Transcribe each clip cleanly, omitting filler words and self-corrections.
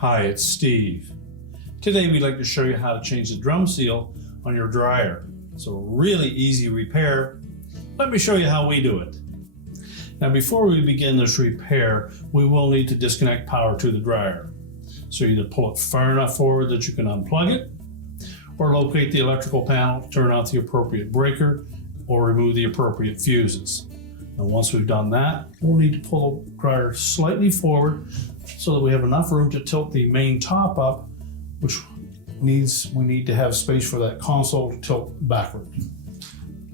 Hi, it's Steve. Today we'd like to show you how to change the drum seal on your dryer. It's a really easy repair. Let me show you how we do it. Now before we begin this repair, we will need to disconnect power to the dryer. So either pull it far enough forward that you can unplug it, or locate the electrical panel, turn out the appropriate breaker, or remove the appropriate fuses. And once we've done that, we'll need to pull the dryer slightly forward so that we have enough room to tilt the main top up, which we need to have space for that console to tilt backward.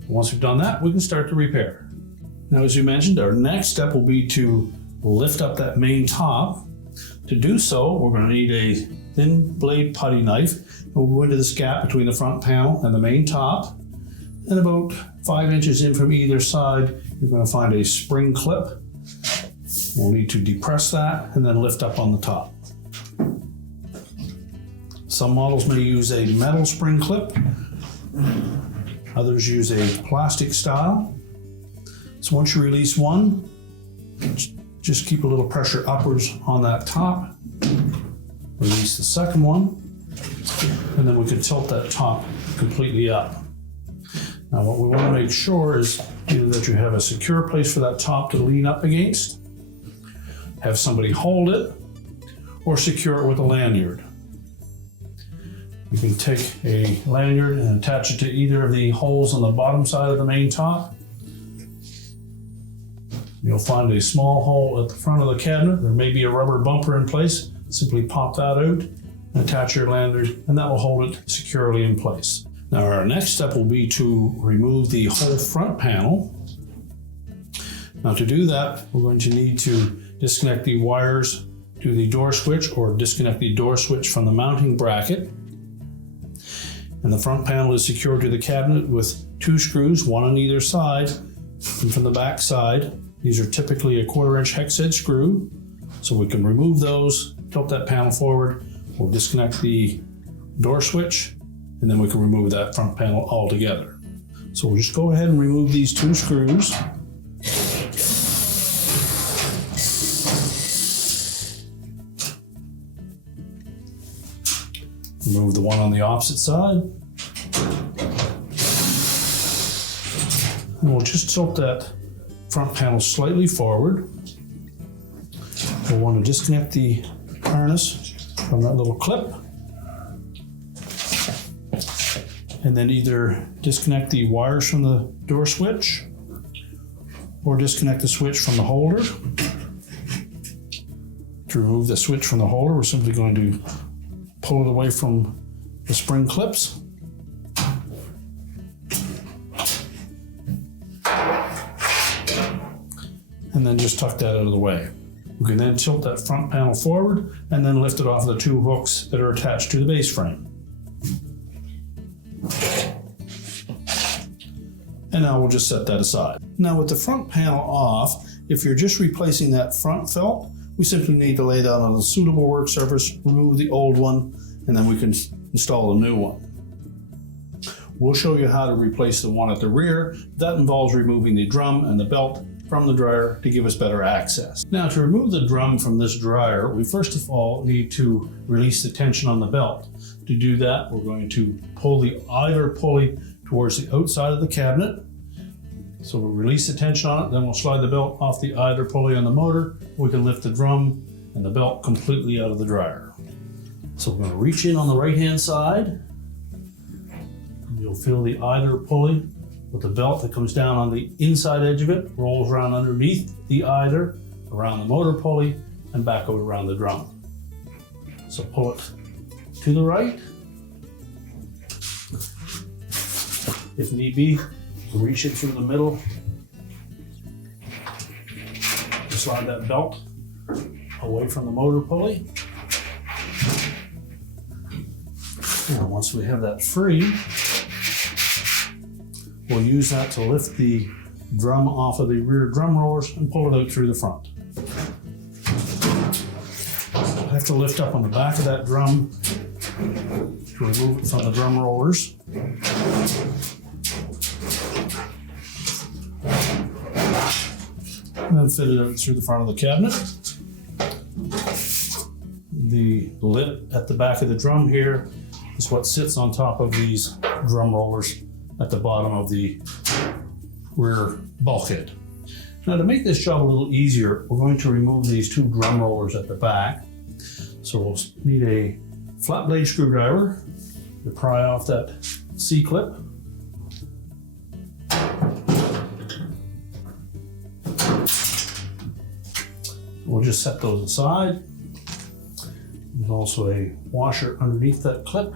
Once we've done that, we can start the repair. Now, as you mentioned, our next step will be to lift up that main top. To do so, we're going to need a thin blade putty knife. And we'll go into this gap between the front panel and the main top. And about 5 inches in from either side, you're going to find a spring clip. We'll need to depress that and then lift up on the top. Some models may use a metal spring clip. Others use a plastic style. So once you release one, just keep a little pressure upwards on that top. Release the second one, and then we can tilt that top completely up. Now what we want to make sure is either that you have a secure place for that top to lean up against, have somebody hold it, or secure it with a lanyard. You can take a lanyard and attach it to either of the holes on the bottom side of the main top. You'll find a small hole at the front of the cabinet. There may be a rubber bumper in place. Simply pop that out and attach your lanyard, and that will hold it securely in place. Now our next step will be to remove the whole front panel. Now to do that, we're going to need to disconnect the wires to the door switch, or disconnect the door switch from the mounting bracket. And the front panel is secured to the cabinet with 2 screws, one on either side. And from the back side, these are typically a 1/4 inch hex head screw. So we can remove those, tilt that panel forward, we'll disconnect the door switch, and then we can remove that front panel altogether. So we'll just go ahead and remove these 2 screws. Remove the one on the opposite side. And we'll just tilt that front panel slightly forward. We'll want to disconnect the harness from that little clip. And then either disconnect the wires from the door switch, or disconnect the switch from the holder. To remove the switch from the holder, we're simply going to pull it away from the spring clips. And then just tuck that out of the way. We can then tilt that front panel forward and then lift it off the 2 hooks that are attached to the base frame. And now we'll just set that aside. Now with the front panel off, if you're just replacing that front felt, we simply need to lay that on a suitable work surface, remove the old one, and then we can install a new one. We'll show you how to replace the one at the rear. That involves removing the drum and the belt from the dryer to give us better access. Now to remove the drum from this dryer, we first of all need to release the tension on the belt. To do that, we're going to pull the idler pulley towards the outside of the cabinet. So we'll release the tension on it, then we'll slide the belt off the idler pulley on the motor. We can lift the drum and the belt completely out of the dryer. So we're going to reach in on the right-hand side. You'll feel the idler pulley with the belt that comes down on the inside edge of it, rolls around underneath the idler, around the motor pulley, and back out around the drum. So pull it to the right. If need be, reach it through the middle. Slide that belt away from the motor pulley. And once we have that free, we'll use that to lift the drum off of the rear drum rollers and pull it out through the front. I have to lift up on the back of that drum to remove it from the drum rollers. And then fit it out through the front of the cabinet. The lip at the back of the drum here is what sits on top of these drum rollers at the bottom of the rear bulkhead. Now, to make this job a little easier, we're going to remove these two drum rollers at the back. So we'll need a flat blade screwdriver to pry off that C-clip. We'll just set those aside. There's also a washer underneath that clip.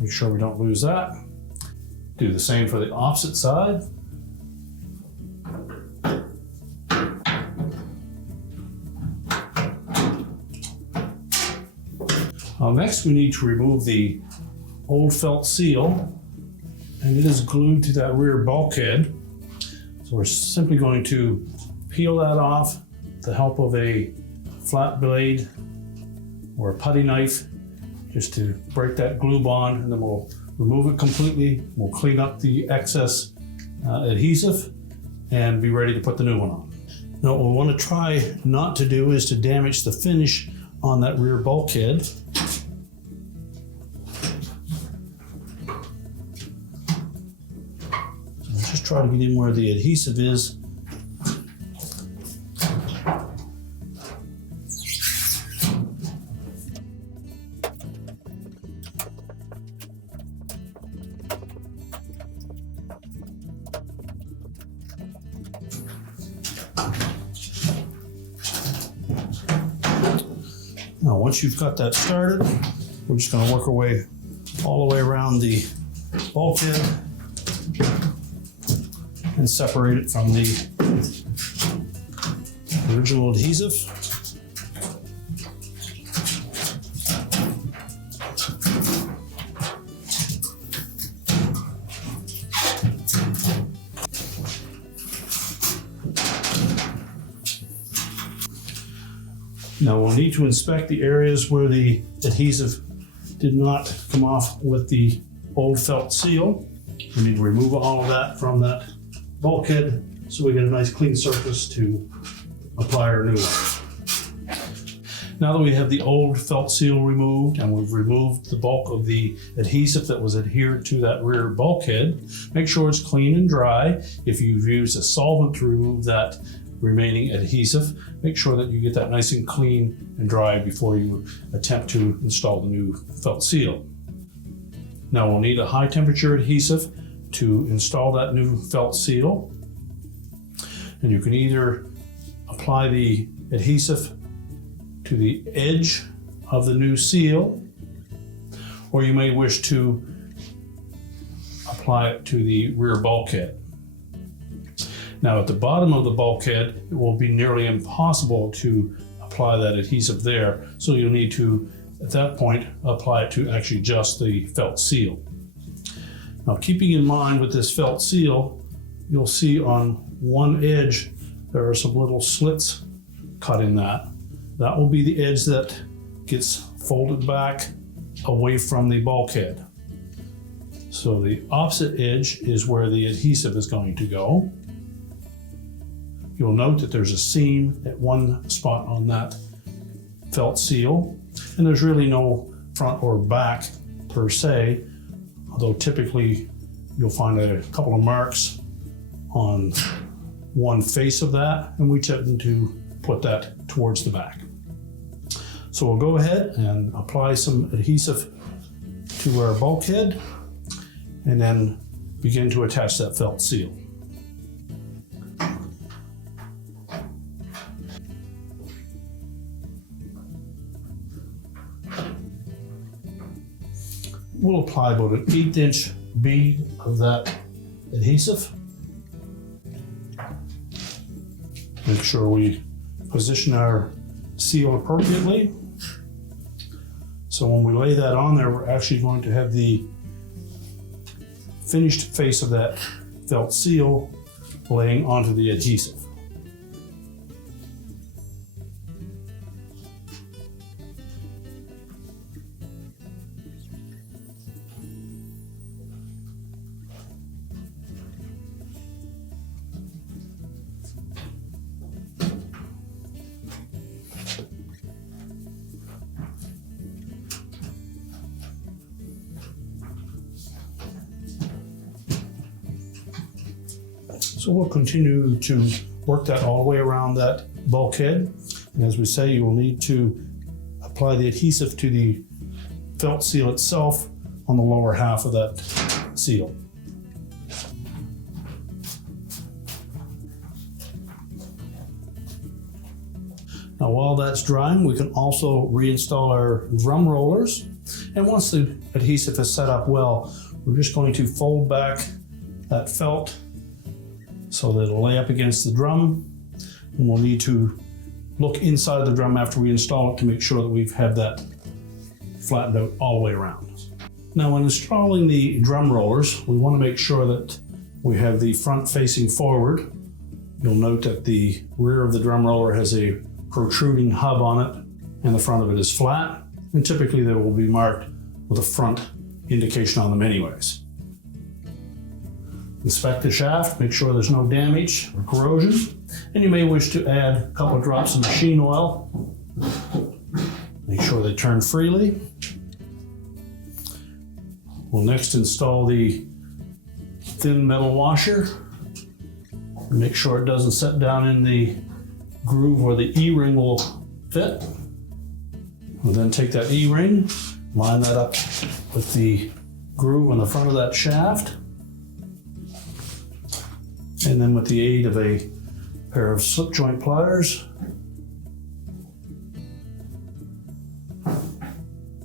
Make sure we don't lose that. Do the same for the opposite side. Next, we need to remove the old felt seal, and it is glued to that rear bulkhead. So we're simply going to peel that off with the help of a flat blade or a putty knife, just to break that glue bond, and then we'll remove it completely. We'll clean up the excess adhesive and be ready to put the new one on. Now, what we want to try not to do is to damage the finish on that rear bulkhead. So just try to get in where the adhesive is. Now, once you've got that started, we're just going to work our way all the way around the bulkhead and separate it from the original adhesive. Now we'll need to inspect the areas where the adhesive did not come off with the old felt seal. We need to remove all of that from that bulkhead so we get a nice clean surface to apply our new one. Now that we have the old felt seal removed and we've removed the bulk of the adhesive that was adhered to that rear bulkhead, make sure it's clean and dry. If you've used a solvent to remove that remaining adhesive, make sure that you get that nice and clean and dry before you attempt to install the new felt seal. Now we'll need a high temperature adhesive to install that new felt seal. And you can either apply the adhesive to the edge of the new seal, or you may wish to apply it to the rear bulkhead. Now at the bottom of the bulkhead, it will be nearly impossible to apply that adhesive there, so you'll need to, at that point, apply it to actually just the felt seal. Now, keeping in mind with this felt seal, you'll see on one edge there are some little slits cut in that. That will be the edge that gets folded back away from the bulkhead. So the opposite edge is where the adhesive is going to go. You'll note that there's a seam at one spot on that felt seal, and there's really no front or back per se, although typically you'll find a couple of marks on one face of that, and we tend to put that towards the back. So we'll go ahead and apply some adhesive to our bulkhead and then begin to attach that felt seal. We'll apply about an 1/8" bead of that adhesive. Make sure we position our seal appropriately. So when we lay that on there, we're actually going to have the finished face of that felt seal laying onto the adhesive. So we'll continue to work that all the way around that bulkhead. And as we say, you will need to apply the adhesive to the felt seal itself on the lower half of that seal. Now while that's drying, we can also reinstall our drum rollers. And once the adhesive is set up well, we're just going to fold back that felt so that it'll lay up against the drum. And we'll need to look inside the drum after we install it to make sure that we've had that flattened out all the way around. Now when installing the drum rollers, we want to make sure that we have the front facing forward. You'll note that the rear of the drum roller has a protruding hub on it and the front of it is flat, and typically they will be marked with a front indication on them anyways. Inspect the shaft, make sure there's no damage or corrosion, and you may wish to add a couple of drops of machine oil. Make sure they turn freely. We'll next install the thin metal washer. Make sure it doesn't set down in the groove where the E-ring will fit. We'll then take that E-ring, line that up with the groove on the front of that shaft, and then with the aid of a pair of slip joint pliers,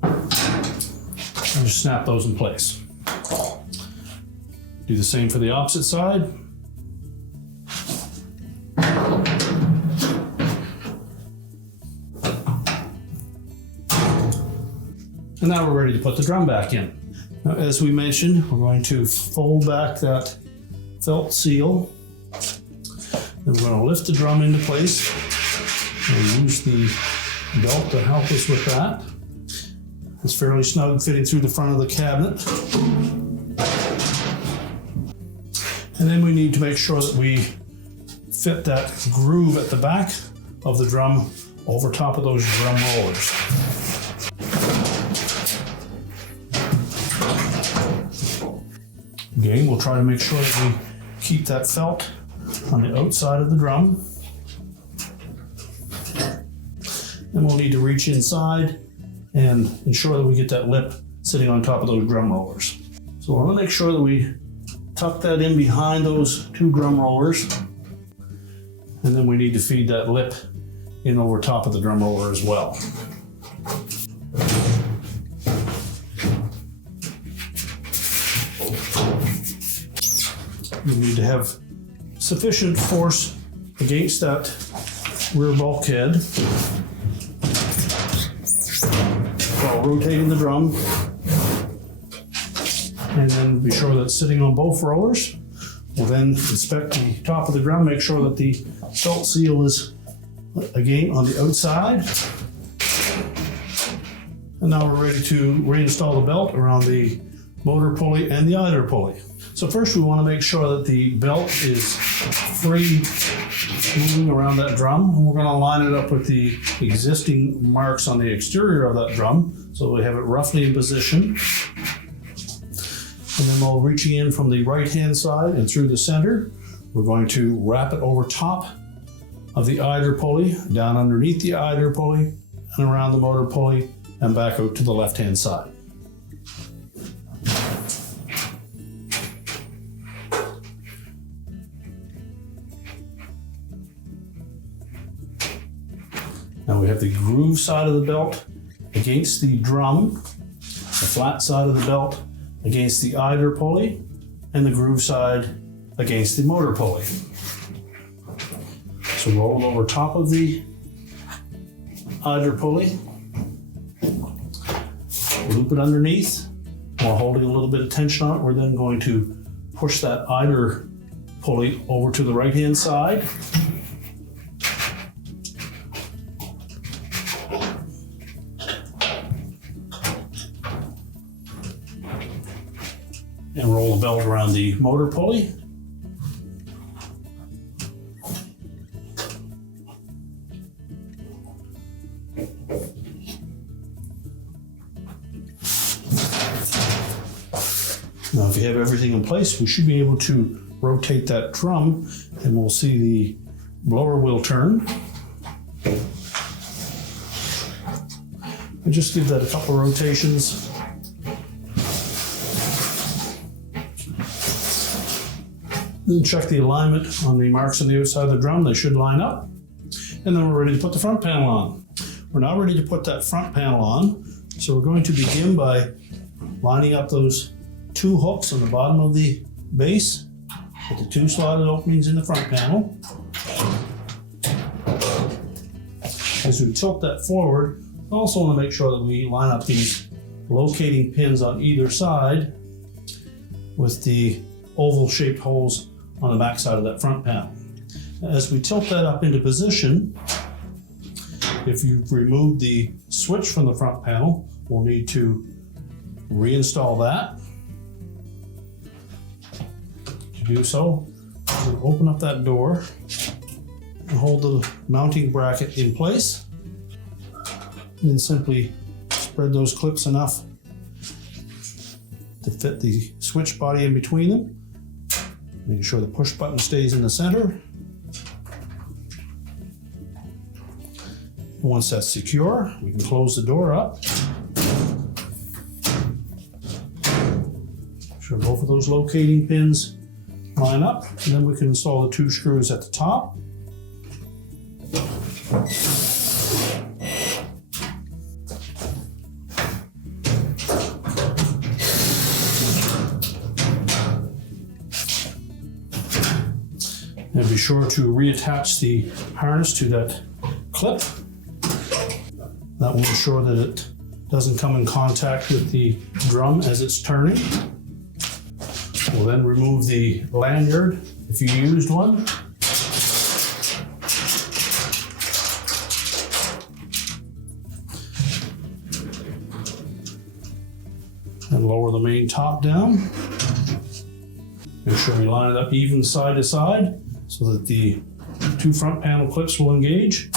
and just snap those in place. Do the same for the opposite side. And now we're ready to put the drum back in. Now, as we mentioned, we're going to fold back that felt seal. Then we're going to lift the drum into place and use the belt to help us with that. It's fairly snug fitting through the front of the cabinet. And then we need to make sure that we fit that groove at the back of the drum over top of those drum rollers. Again, we'll try to make sure that we keep that felt on the outside of the drum. Then we'll need to reach inside and ensure that we get that lip sitting on top of those drum rollers. So I want to make sure that we tuck that in behind those two drum rollers. And then we need to feed that lip in over top of the drum roller as well. You need to have sufficient force against that rear bulkhead while rotating the drum, and then be sure that it's sitting on both rollers. We'll then inspect the top of the drum, make sure that the felt seal is again on the outside. And now we're ready to reinstall the belt around the motor pulley and the idler pulley. So first we want to make sure that the belt is free moving around that drum. And we're going to line it up with the existing marks on the exterior of that drum so we have it roughly in position. And then while reaching in from the right hand side and through the center, we're going to wrap it over top of the idler pulley, down underneath the idler pulley, and around the motor pulley, and back out to the left hand side. Now we have the groove side of the belt against the drum, the flat side of the belt against the idler pulley, and the groove side against the motor pulley. So roll it over top of the idler pulley, loop it underneath. While holding a little bit of tension on it, we're then going to push that idler pulley over to the right hand side. And roll the belt around the motor pulley. Now, if you have everything in place, we should be able to rotate that drum and we'll see the blower will turn. And just give that a couple of rotations. Then check the alignment on the marks on the outside of the drum. They should line up. And then we're ready to put the front panel on. We're now ready to put that front panel on. So we're going to begin by lining up those two hooks on the bottom of the base with the two slotted openings in the front panel. As we tilt that forward, I also want to make sure that we line up these locating pins on either side with the oval shaped holes on the back side of that front panel. As we tilt that up into position, if you've removed the switch from the front panel, we'll need to reinstall that. To do so, we'll open up that door and hold the mounting bracket in place. And then simply spread those clips enough to fit the switch body in between them. Making sure the push button stays in the center. Once that's secure, we can close the door up. Make sure both of those locating pins line up, and then we can install the two screws at the top. And be sure to reattach the harness to that clip. That will ensure that it doesn't come in contact with the drum as it's turning. We'll then remove the lanyard if you used one. And lower the main top down. Make sure we line it up even side to side so that the two front panel clips will engage.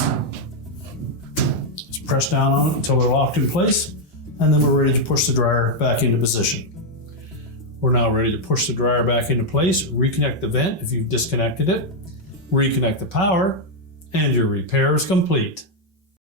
Just press down on it until they're locked in place, and then we're ready to push the dryer back into position. We're now ready to push the dryer back into place, reconnect the vent if you've disconnected it, reconnect the power, and your repair is complete.